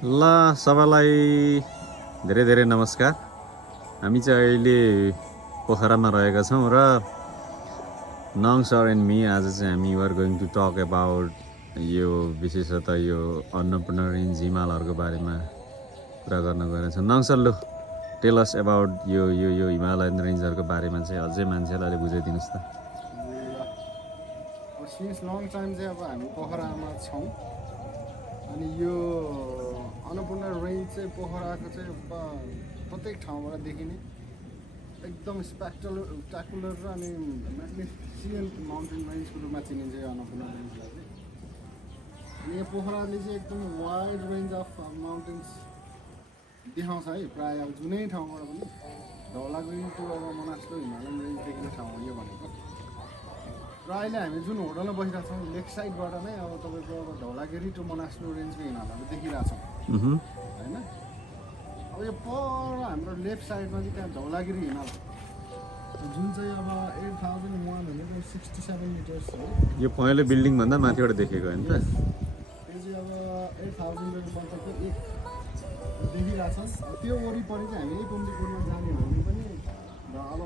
ल सबैलाई धेरै धेरै नमस्कार। हामी चाहिँ अहिले पोखरामा रहेका छौँ र नङ सर एन्ड मी आज चाहिँ हामी are going to talk about यो विशेषतः यो अन्नपूर्ण रेन्ज हिमालहरूको बारेमा कुरा गर्न गएको छौँ। नङ सर लु टेल अस अबाउट यो यो यो हिमालयन रेन्जहरूको बारेमा चाहिँ अझै मान्छेलाई बुझाइदिनुहोस् त। सिन्स लङ टाइम चाहिँ अब हामी पोखरामा छौँ अनि यो अन्नपूर्ण रेन्ज चाहिँ पोखराको चाहिँ प्रत्येक ठाउँबाट देखिने एकदम स्पेक्टाकुलर र अनि म्याग्निफिसियन्ट माउन्टेन रेन्जको रूपमा चिनिन्छ यो अन्नपूर्ण रेन्जलाई चाहिँ। अनि यो पोखराले चाहिँ एकदम वाइड रेन्ज अफ माउन्टेन्स देखाउँछ है प्रायः अब जुनै ठाउँबाट पनि धौलागिरी टु अब मनासलो हिमालयन रेन्ज देखिने ठाउँ हो यो भनेको। र अहिले हामी जुन होटलमा बसिरहेको छौँ लेक साइडबाट नै अब तपाईँको अब धौलागिरी टु मनासलो रेन्जको हिमालहरू देखिरहेछौँ होइन। अब यो पर हाम्रो लेफ्ट साइडमा चाहिँ त्यहाँ धौलागिरी हिमाल जुन चाहिँ अब 8167 मिटर्स हो। यो पहेँलो बिल्डिङभन्दा माथिबाट देखेको होइन त? त्यो चाहिँ अब 8000 एक देखिरहेछौँ। त्यो वरिपरि चाहिँ हामी कुम्दीपुरमा जाने हो भने पनि अब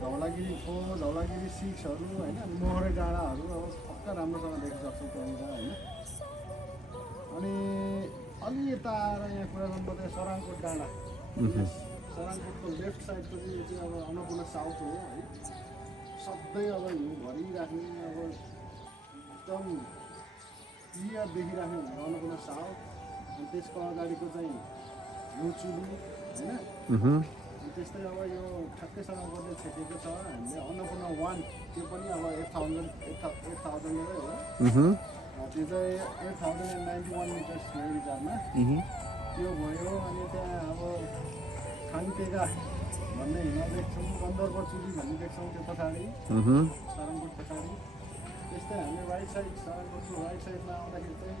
धौलागिरी 4 धौलागिरी 6हरू होइन मोहरे डाँडाहरू अब पक्का राम्रोसँग देख्न सक्छौँ त्यहाँनिर होइन। अनि अलि यता आएर यहाँ कुरा गर्नुपर्दा सराङकोट डाँडा, सराङकोटको लेफ्ट साइडको चाहिँ अब अन्नपूर्ण साउथ हो है। सधैँ अब हिउँ भरिराख्ने अब एकदम क्लियर देखिराख्ने भनेको अन्नपूर्ण साउथ। अनि त्यसको अगाडिको चाहिँ हिउँचुली होइन। त्यस्तै अब यो ठ्याक्कै सराङकोटले छेकेको छ हामीले अन्नपूर्ण 1 त्यो पनि अब 8000 नै हो। त्यो चाहिँ 8091 मिटर्स रिजर्भमा त्यो भयो। अनि त्यहाँ अब खाङटेका भन्ने हिमाल देख्छौँ, गन्धर्व चुली भन्ने देख्छौँ त्यो पछाडि सराङकोट पछाडि। त्यस्तै हामी राइट साइड सराङकोटको राइट साइडमा आउँदाखेरि चाहिँ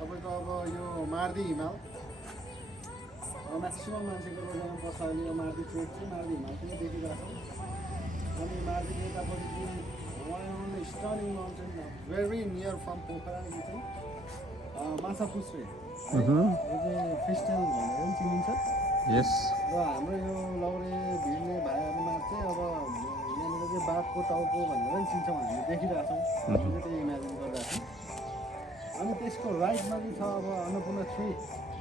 तपाईँको अब यो मार्दी हिमाल म्याक्सिमम् मान्छेको रोजाइमा पर्छ अहिले यो मार्दी ट्रेक चाहिँ मार्दी हिमाल पनि देखिरहेको छ। अनि मार्दी यतापट्टि चाहिँ one an stunning mountain very near from Pokhara यो चाहिँ माछापुच्छ्रे यो चाहिँ फिस्टेल भनेर पनि चिनिन्छ। यस। र हाम्रो यो लौरे भिड्ने भाइहरूमा चाहिँ अब यहाँनिर चाहिँ बाघको टाउको भनेर पनि चिन्छौँ हामीले देखिरहेछौँ। त्यही इमेजिन गरिरहेछौँ। अनि त्यसको राइटमा चाहिँ छ अब अन्नपूर्ण 3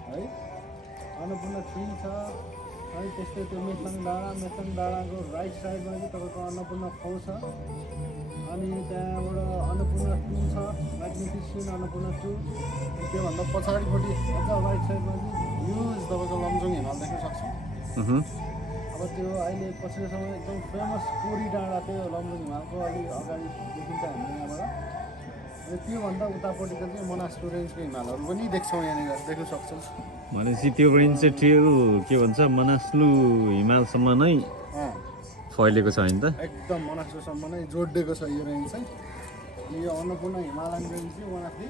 है। अन्नपूर्ण 3 छ। अनि त्यस्तै त्यो मेचलाङ डाँडाको राइट साइडमा चाहिँ तपाईँको अन्नपूर्ण 4 छ। अनि त्यहाँबाट अन्नपूर्ण 2 छ, म्याग्निफिसियन्ट अन्नपूर्ण 2। त्योभन्दा पछाडिपट्टि अझ राइट साइडमा चाहिँ ह्युज तपाईँको लमजुङ हिमाल देख्न सक्छौँ। अब त्यो अहिले पछिल्लो समय एकदम फेमस कोरी डाँडा त्यो लमजुङ हिमालको अलि अगाडि देखिन्छ हामीले यहाँबाट। अनि त्योभन्दा उतापट्टिको चाहिँ मनासको रेन्जको हिमालहरू पनि देख्छौँ यहाँनिर देख्न सक्छौँ। भनेपछि त्यो रेन्ज चाहिँ त्यो के भन्छ मनास्लु हिमालसम्म नै फैलिएको छ होइन त? एकदम मनासलोसम्म नै जोडिएको छ यो रेन्ज चाहिँ। अनि यो अन्नपूर्ण हिमालयन रेन्ज चाहिँ वान अफ दि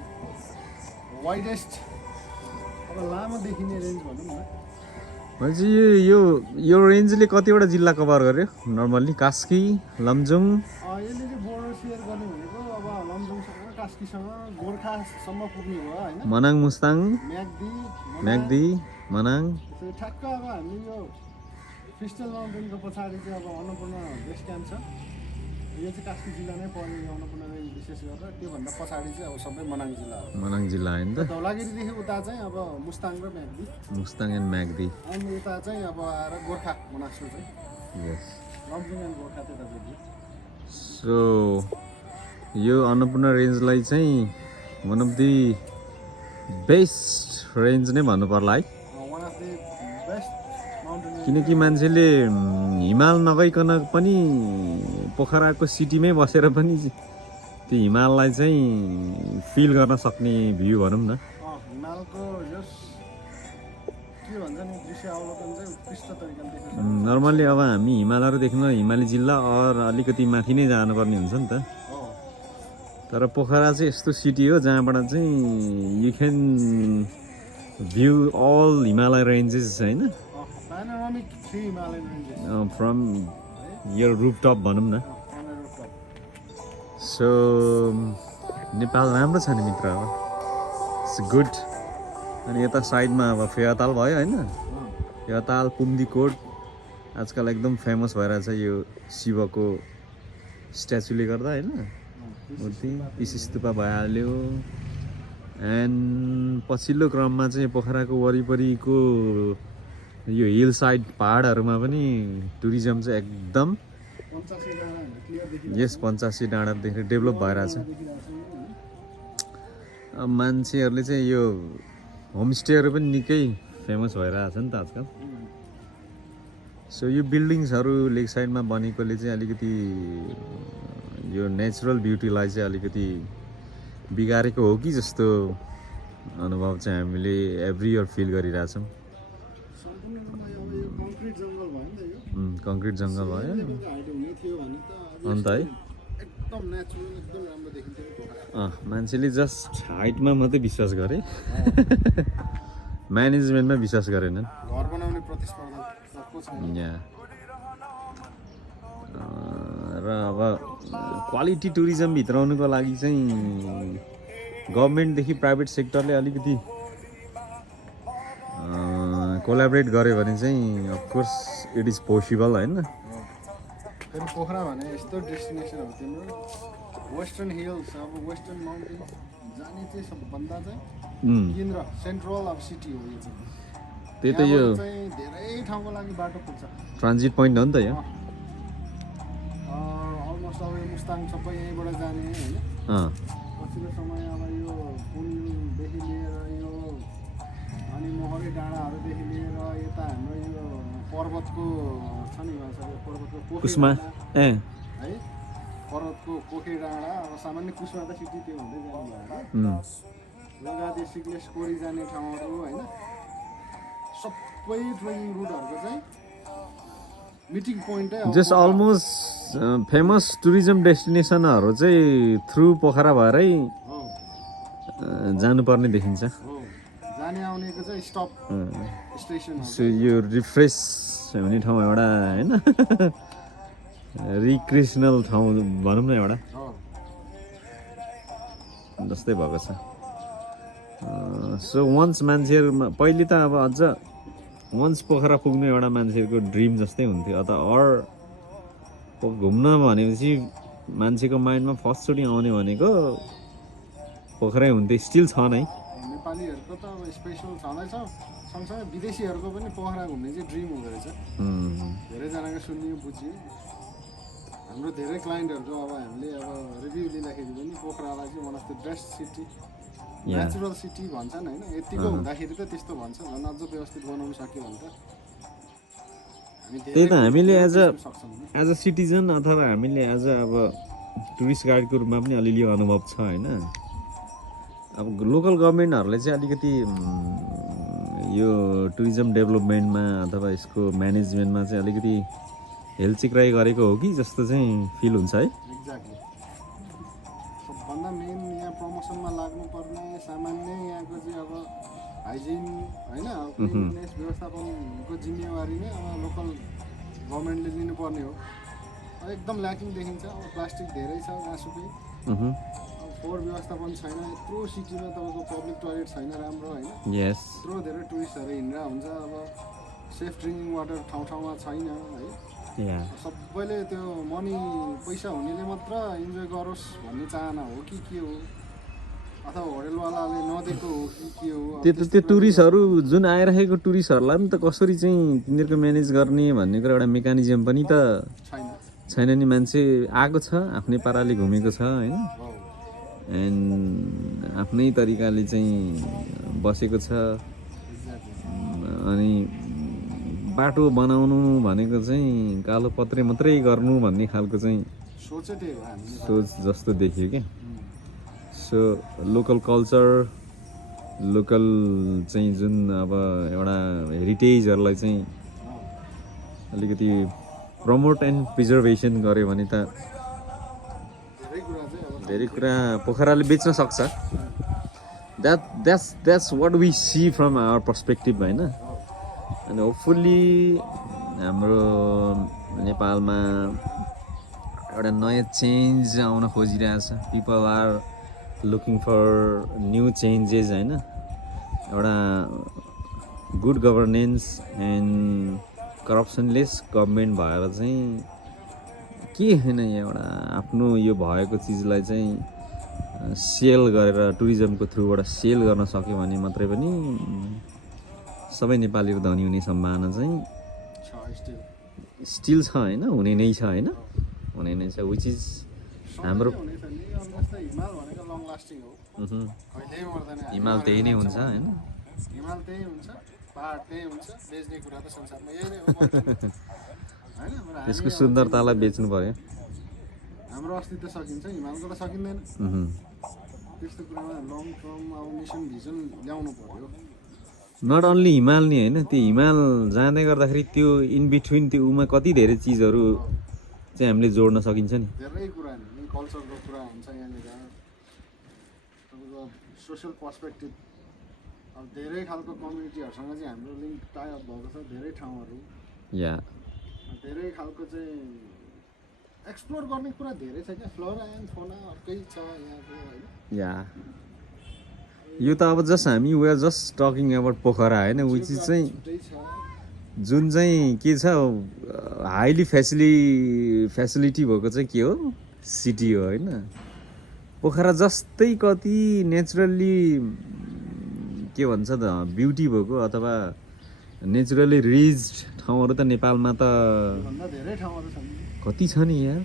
वाइडेस्ट अब लामो देखिने रेन्ज भनौँ न। भनेपछि यो रेन्जले कतिवटा जिल्ला कभर गर्यो नर्मल्ली? कास्की, लमजुङ? यसले चाहिँ बोर्डर सेयर गर्ने भनेको अब लमजुङसँग कास्कीसँग गोर्खासम्म पुग्ने भयो होइन। मनाङ, मुस्ताङ, म्याग्दी, मनाङ। ठ्याक्क अब हामी यो क्रिस्टल माउन्टेनको पछाडि चाहिँ अब अन्नपूर्ण बेस क्याम्प छ। यो चाहिँ कास्की जिल्ला नै पर्ने यो अन्नपूर्ण रेन्ज विशेष गरेर। त्योभन्दा पछाडि चाहिँ अब सबै मनाङ जिल्ला हो। मनाङ जिल्ला होइन त? धौलागिरीदेखि उता चाहिँ अब मुस्ताङ र म्याग्दी। मुस्ताङ एन्ड म्याग्दी। अनि यता चाहिँ अब आएर गोर्खा मनासलो चाहिँ। यस। लमजुङ एन्ड गोर्खा त्यता जोड्यो। सो यो अन्नपूर्ण रेन्जलाई चाहिँ one of the best range नै भन्नु पर्ला है। One of the best mountain. किनकि मान्छेले हिमाल नगइकन पनि पोखराको सिटीमै बसेर पनि त्यो हिमाललाई चाहिँ फिल गर्न सक्ने भ्यू भनौँ न। हिमालको यस के भन्छ नि दृश्य अवलोकन चाहिँ उत्कृष्ट तरिकाले देख्न सक्छ। नर्मल्ली अब हामी हिमालहरू देख्न हिमाली जिल्ला और अलिकति माथि नै जानुपर्ने हुन्छ नि त। तर पोखरा चाहिँ यस्तो सिटी हो जहाँबाट चाहिँ you can view all Himalaya ranges होइन। Panoramic 3 Himalayan ranges. फ्रम यो रुफटप भनौँ न। सो नेपाल राम्रो छ नि मित्र, इट्स गुड। अनि यता साइडमा अब फेवाताल भयो होइन फेवाताल पुम्दीकोट आजकल एकदम फेमस भइरहेछ यो शिवको स्ट्याचुले गर्दा होइन मूर्ति पिसिस्तुपा भइहाल्यो एन्ड पछिल्लो क्रममा चाहिँ पोखराको वरिपरिको यो हिल साइड पहाडहरूमा पनि टुरिज्म चाहिँ एकदम 85 डाँडा क्लियर देखिरहेको यस 85 डाँडादेखि डेभलप भइरहेछ छ। अब मान्छेहरूले चाहिँ यो होमस्टेहरू पनि निकै फेमस भइरहेछ नि त आजकल सो यो बिल्डिङ्सहरू लेक साइडमा बनेकोले चाहिँ अलिकति यो नेचुरल ब्युटीलाई चाहिँ अलिकति बिगारेको हो कि जस्तो अनुभव चाहिँ हामीले एभ्री इयर फिल गरिरहेछौँ सम्पूर्ण रूपमा अब यो कङ्क्रिट जङ्गल भयो नि त यो कङ्क्रिट जङ्गल भयो हाइट हुने थियो भने त अब अन्त है एकदम नेचुरल एकदम राम्रो देखिन्थ्यो नि पोखरा। मान्छेले जस्ट हाइटमा मात्रै विश्वास गरे म्यानेजमेन्टमा विश्वास गरेनन् घर बनाउने प्रतिस्पर्धा सबको छ। यहाँ र अब क्वालिटी टुरिज्म भित्राउनुको लागि चाहिँ गभर्मेन्टदेखि प्राइभेट सेक्टरले अलिकति कोलाबरेट गर्यो भने चाहिँ अफकोर्स इट इज पोसिबल होइन फेरि पोखरा भने यस्तो डेस्टिनेसन हो तिम्रो वेस्टर्न हिल्स अब वेस्टर्न माउन्टेन जाने चाहिँ सबभन्दा चाहिँ केन्द्र सेन्ट्रल अब सिटी हो यो चाहिँ त्यही त यो यहाँबाट चाहिँ धेरै ठाउँको लागि बाटो पुग्छ ट्रान्जिट पोइन्ट हो नि त यो अलमोस्ट अब यो मुस्ताङ सबै यहीँबाट जाने होइन पछिल्लो समय अब यो पुलदेखि लिएर यो अनि मोहरे डाँडाहरूदेखि लिएर यता हाम्रो यो पर्वतको छ नि भन्छ पर्वतको कोखे कुस्मा डाँडा, ए है पर्वतको कोखे डाँडा अब सामान्य कुस्मा त सिटी त्यो हुँदै जानु भयो लगाते सिक्लेस कोरी जाने ठाउँहरू होइन सबै ट्रेकिङ रुटहरूको चाहिँ मिटिङ पोइन्टै अब जस्ट अलमोस्ट फेमस टुरिज्म डेस्टिनेसनहरू चाहिँ थ्रु पोखरा भएरै हो जानुपर्ने देखिन्छ हो जाने आउनेको चाहिँ स्टप स्टेसन हो सो यो रिफ्रेस हुने ठाउँ एउटा होइन रिक्रिएसनल ठाउँ भनौँ न एउटा हो जस्तै भएको छ सो वन्स मान्छेहरूमा पहिले त अब अझ वन्स पोखरा पुग्ने एउटा मान्छेहरूको ड्रिम जस्तै हुन्थ्यो अथवा घुम्न भनेपछि मान्छेको माइन्डमा फर्स्टचोटि आउने भनेको पोखरै हुन्थ्यो स्टिल छ नै नेपालीहरूको त अब स्पेसल छँदैछ सँगसँगै विदेशीहरूको पनि पोखरा घुम्ने चाहिँ ड्रिम हुँदो रहेछ धेरैजनाको सुनियो बुझियो हाम्रो धेरै क्लाइन्टहरूको अब हामीले अब रिभ्यू लिँदाखेरि पनि पोखरालाई चाहिँ one of the best city natural city भन्छन् होइन यतिको हुँदाखेरि त त्यस्तो भन्छ झन् अझ व्यवस्थित बनाउनु सक्यो भने त हामी त्यही त हामीले एज सक्छौँ नि। अ सिटिजन अथवा हामीले एज अ अब टुरिस्ट गाइडको रूपमा पनि अलिअलि अनुभव छ होइन अब लोकल गभर्मेन्टहरूले चाहिँ अलिकति यो टुरिज्म डेभलपमेन्टमा अथवा यसको म्यानेजमेन्टमा चाहिँ अलिकति हेलचिक्राइ गरेको हो कि जस्तो चाहिँ फिल हुन्छ है एक्ज्याक्टली सबभन्दा मेन यहाँ प्रमोसनमा लाग्नुपर्ने सामान्य यहाँको चाहिँ अब हाइजिन होइन क्लिननेस व्यवस्थापनको जिम्मेवारी नै अब लोकल गभर्मेन्टले लिनुपर्ने हो एकदम ल्याकिङ देखिन्छ अब प्लास्टिक धेरै छ जहाँसुकै अब फोहोर व्यवस्थापन छैन यत्रो सिटीमा तपाईँको पब्लिक टोयलेट छैन राम्रो होइन यस यत्रो धेरै टुरिस्टहरू हिँडेर हुन्छ अब सेफ ड्रिङ्किङ वाटर ठाउँ ठाउँमा छैन है या सबैले त्यो मनी पैसा हुनेले मात्र इन्जोय गरोस् भन्ने चाहना हो कि के हो अथवा होटेलवालाले नदिएको हो कि के हो अब त्यो टुरिस्टहरू जुन आइरहेको टुरिस्टहरूलाई पनि त कसरी चाहिँ तिनीहरूको म्यानेज गर्ने भन्ने कुरा एउटा मेकानिजम पनि त छैन छैन नि मान्छे आएको छ आफ्नै पाराले घुमेको छ होइन हो एन्ड आफ्नै तरिकाले चाहिँ बसेको छ एक्ज्याक्टली अनि बाटो बनाउनु भनेको चाहिँ कालो पत्रे मात्रै गर्नु भन्ने खालको चाहिँ सोचै त्यही हो हामीले सोच जस्तो देखियो क्या सो लोकल कल्चर लोकल चाहिँ जुन अब एउटा हेरिटेजहरूलाई चाहिँ अलिकति प्रमोट एन्ड प्रिजर्भेसन गर्यो भने त धेरै कुरा चाहिँ अब धेरै कुरा पोखराले बेच्न सक्छ that's what we see from our perspective होइन अनि होपफुल्ली हाम्रो नेपालमा एउटा नयाँ चेन्ज आउन खोजिरहेछ people are looking for new changes होइन एउटा good governance and corruptionless government भएर चाहिँ के होइन यहाँ एउटा आफ्नो यो भएको चिजलाई चाहिँ सेल गरेर टुरिज्मको थ्रुबाट सेल गर्न सक्यो भने मात्रै पनि सबै नेपालीहरू धनी हुने सम्भावना चाहिँ स्टिल छ होइन, हुने नै छ होइन, हुने नै छ विच इज हाम्रो हिमाल भनेको लङ लास्टिङ हो, कहिल्यै मर्दैन। हिमाल त्यही नै हुन्छ होइन, हिमाल त्यही हुन्छ, पहाड त्यही हुन्छ, बेच्ने कुरा त संसारमा यही नै हो होइन। त्यसको सुन्दरतालाई बेच्नु पर्यो। हाम्रो अस्तित्व सकिन्छ, हिमालको त सकिँदैन। त्यस्तो कुरामा लङ टर्म अब मिसन भिजन ल्याउनु पर्यो। नट अन्ली हिमाल नि होइन, त्यो हिमाल जाँदै गर्दाखेरि त्यो इन बिट्विन त्यो उमा कति धेरै चिजहरू चाहिँ हामीले जोड्न सकिन्छ नि। धेरै कुरा नि, कल्चरको कुरा हुन्छ यहाँनिर, तपाईँको सोसियल पर्सपेक्टिभ, अब धेरै खालको कम्युनिटीहरूसँग चाहिँ हाम्रो लिङ्क टाइ अप भएको छ धेरै ठाउँहरू। या धेरै खालको चाहिँ एक्सप्लोर गर्ने कुरा धेरै छ क्या, फ्लोरा एन्ड फोना अर्कै छ यहाँको होइन। या यो त अब जस्ट हामी we are just talking about Pokhara होइन, विच इज चाहिँ जुन चाहिँ के छ हाइली फेसिलिटी भएको चाहिँ के हो, सिटी हो होइन। पोखरा जस्तै कति नेचुरल्ली के भन्छ त ब्युटी भएको अथवा नेचुरली रिच ठाउँहरू त नेपालमा त धेरै ठाउँहरू छन्, कति छ नि यहाँ।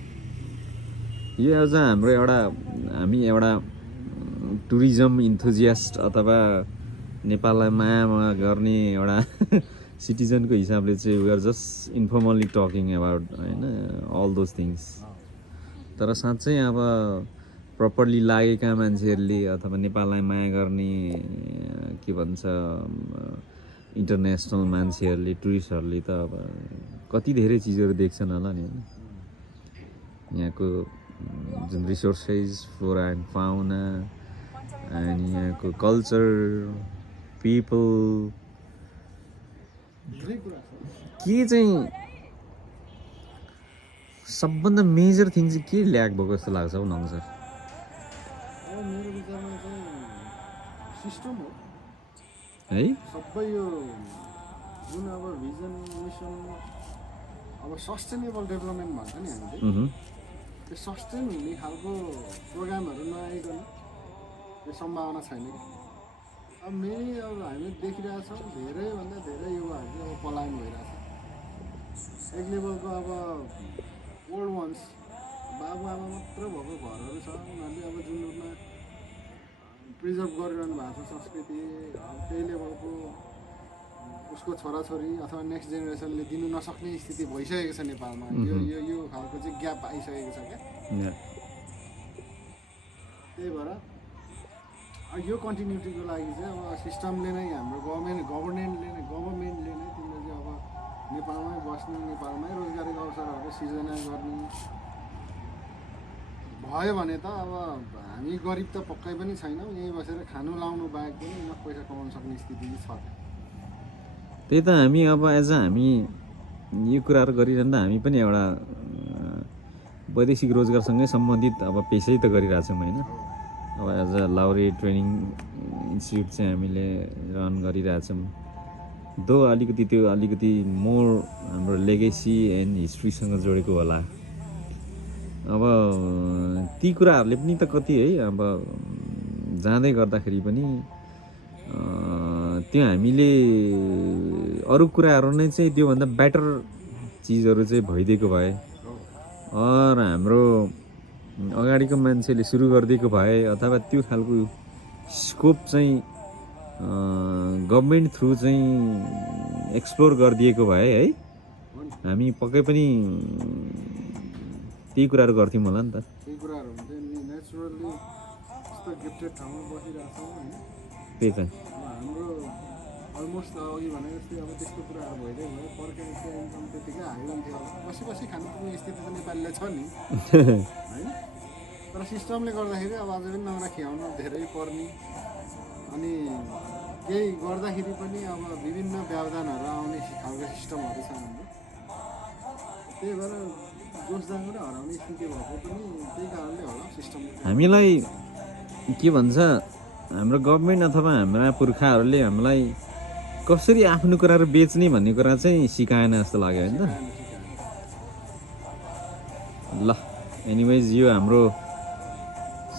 यो अझ हाम्रो हामी एउटा टुरिज्म इन्थुजियास्ट अथवा नेपाललाई माया गर्ने एउटा सिटिजनको हिसाबले चाहिँ we are just informally talking about होइन अल दोज थिङ्स। तर साँच्चै अब प्रपरली लागेका मान्छेहरूले अथवा नेपाललाई माया गर्ने के भन्छ इन्टरनेसनल मान्छेहरूले टुरिस्टहरूले त अब कति धेरै चिजहरू देख्छन् होला नि होइन। यहाँको जुन रिसोर्सेस, फ्लोरा एन्ड फाउना, अनि यहाँको कल्चर, पिपल, के चाहिँ सबभन्दा मेजर थिङ चाहिँ के ल्याक भएको जस्तो लाग्छ हौ नङ सर? अब मेरो विचारमा चाहिँ सिस्टम हो है, सबै यो जुन अब भिजन मिसन अब सस्टेनेबल डेभलपमेन्ट भन्छ नि हामीले, त्यो सस्टेन हुने खालको प्रोग्रामहरू नआइकन त्यो सम्भावना छैन कि। अब मेन अब हामीले देखिरहेछौँ धेरैभन्दा धेरै युवाहरू चाहिँ अब पलायन भइरहेछ। एक लेभलको अब ओल्ड वान्स बाबुआमा मात्र भएको घरहरू छ, उनीहरूले अब जुन रूपमा प्रिजर्भ गरिरहनु भएको छ संस्कृति, अब त्यही लेभलको उसको छोराछोरी अथवा नेक्स्ट जेनेरेसनले दिनु नसक्ने स्थिति भइसकेको छ नेपालमा। यो खालको चाहिँ ग्याप आइसकेको छ क्या। त्यही भएर यो कन्टिन्युटीको लागि चाहिँ अब सिस्टमले नै हाम्रो गभर्मेन्टले नै तिमीले चाहिँ अब नेपालमै बस्ने, नेपालमै रोजगारीको अवसरहरू सिर्जना गर्ने भयो भने त अब हामी गरिब त पक्कै पनि छैनौँ, यहीँ बसेर खानु लाउनु बाहेक पनि पैसा कमाउन सक्ने स्थिति छ। त्यही त हामी अब एज हामी यो कुराहरू गरिरहँदा हामी पनि एउटा वैदेशिक रोजगारसँगै सम्बन्धित अब पेसै त गरिरहेछौँ होइन। अब as a Laure training institute चाहिँ हामीले रन गरिरहेछौँ। दो अलिकति मोर हाम्रो लेगेसी एन्ड हिस्ट्रीसँग जोडेको होला। अब ती कुराहरूले पनि त कति है अब जाँदै गर्दाखेरि पनि त्यो हामीले अरू कुराहरू नै चाहिँ त्योभन्दा बेटर चिजहरू चाहिँ भइदिएको भए और हाम्रो अगाडिको मान्छेले सुरु गरिदिएको भए अथवा त्यो खालको स्कोप चाहिँ गभर्मेन्ट थ्रु चाहिँ एक्सप्लोर गरिदिएको भए है हामी पक्कै पनि त्यही कुराहरू गर्थ्यौँ होला नि त। त्यही कुराहरू हुन्छ नि, नेचुरली यस्तो गिफ्टेड ठाउँमा बसिरहेछौँ होइन। त्यही त हाम्रो अलमोस्ट अघि भने जस्तै अब त्यस्तो कुराहरू भइदियो भयो, पर क्यापिटा इन्कम त्यतिकै हाई हुन्थ्यो, बसी खानु पुग्ने स्थिति त नेपालीले छ नि होइन। तर सिस्टमले गर्दाखेरि अब अझै पनि नौरा खियाउन धेरै पर्ने, अनि केही गर्दाखेरि पनि अब विभिन्न व्यवधानहरू आउने खालको सिस्टमहरू छ हाम्रो। त्यही भएर जोसजाङ र हराउने स्थिति भएको पनि त्यही कारणले होला सिस्टमले। हामीलाई के भन्छ हाम्रो गभर्मेन्ट अथवा हाम्रा पुर्खाहरूले हामीलाई कसरी आफ्नो कुराहरू बेच्ने भन्ने कुरा चाहिँ सिकाएन जस्तो लाग्यो होइन त। ल एनिवेज यो हाम्रो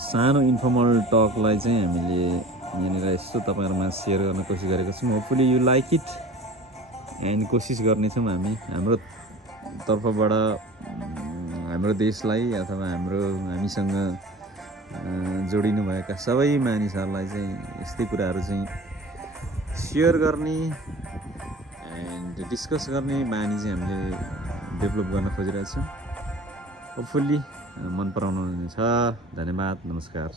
सानो इन्फर्मल टकलाई चाहिँ हामीले यहाँनिर यसो तपाईँहरूमा सेयर गर्न कोसिस गरेको छौँ। Hopefully you like it and कोसिस गर्नेछौँ हामी हाम्रो तर्फबाट हाम्रो देशलाई अथवा हामीसँग जोडिनुभएका सबै मानिसहरूलाई चाहिँ यस्तै कुराहरू चाहिँ सेयर गर्ने एन्ड डिस्कस गर्ने बानी चाहिँ हामीले डेभलप गर्न खोजिरहेको छौँ। होपफुल्ली मन पराउनुहुन्छ। धन्यवाद, नमस्कार।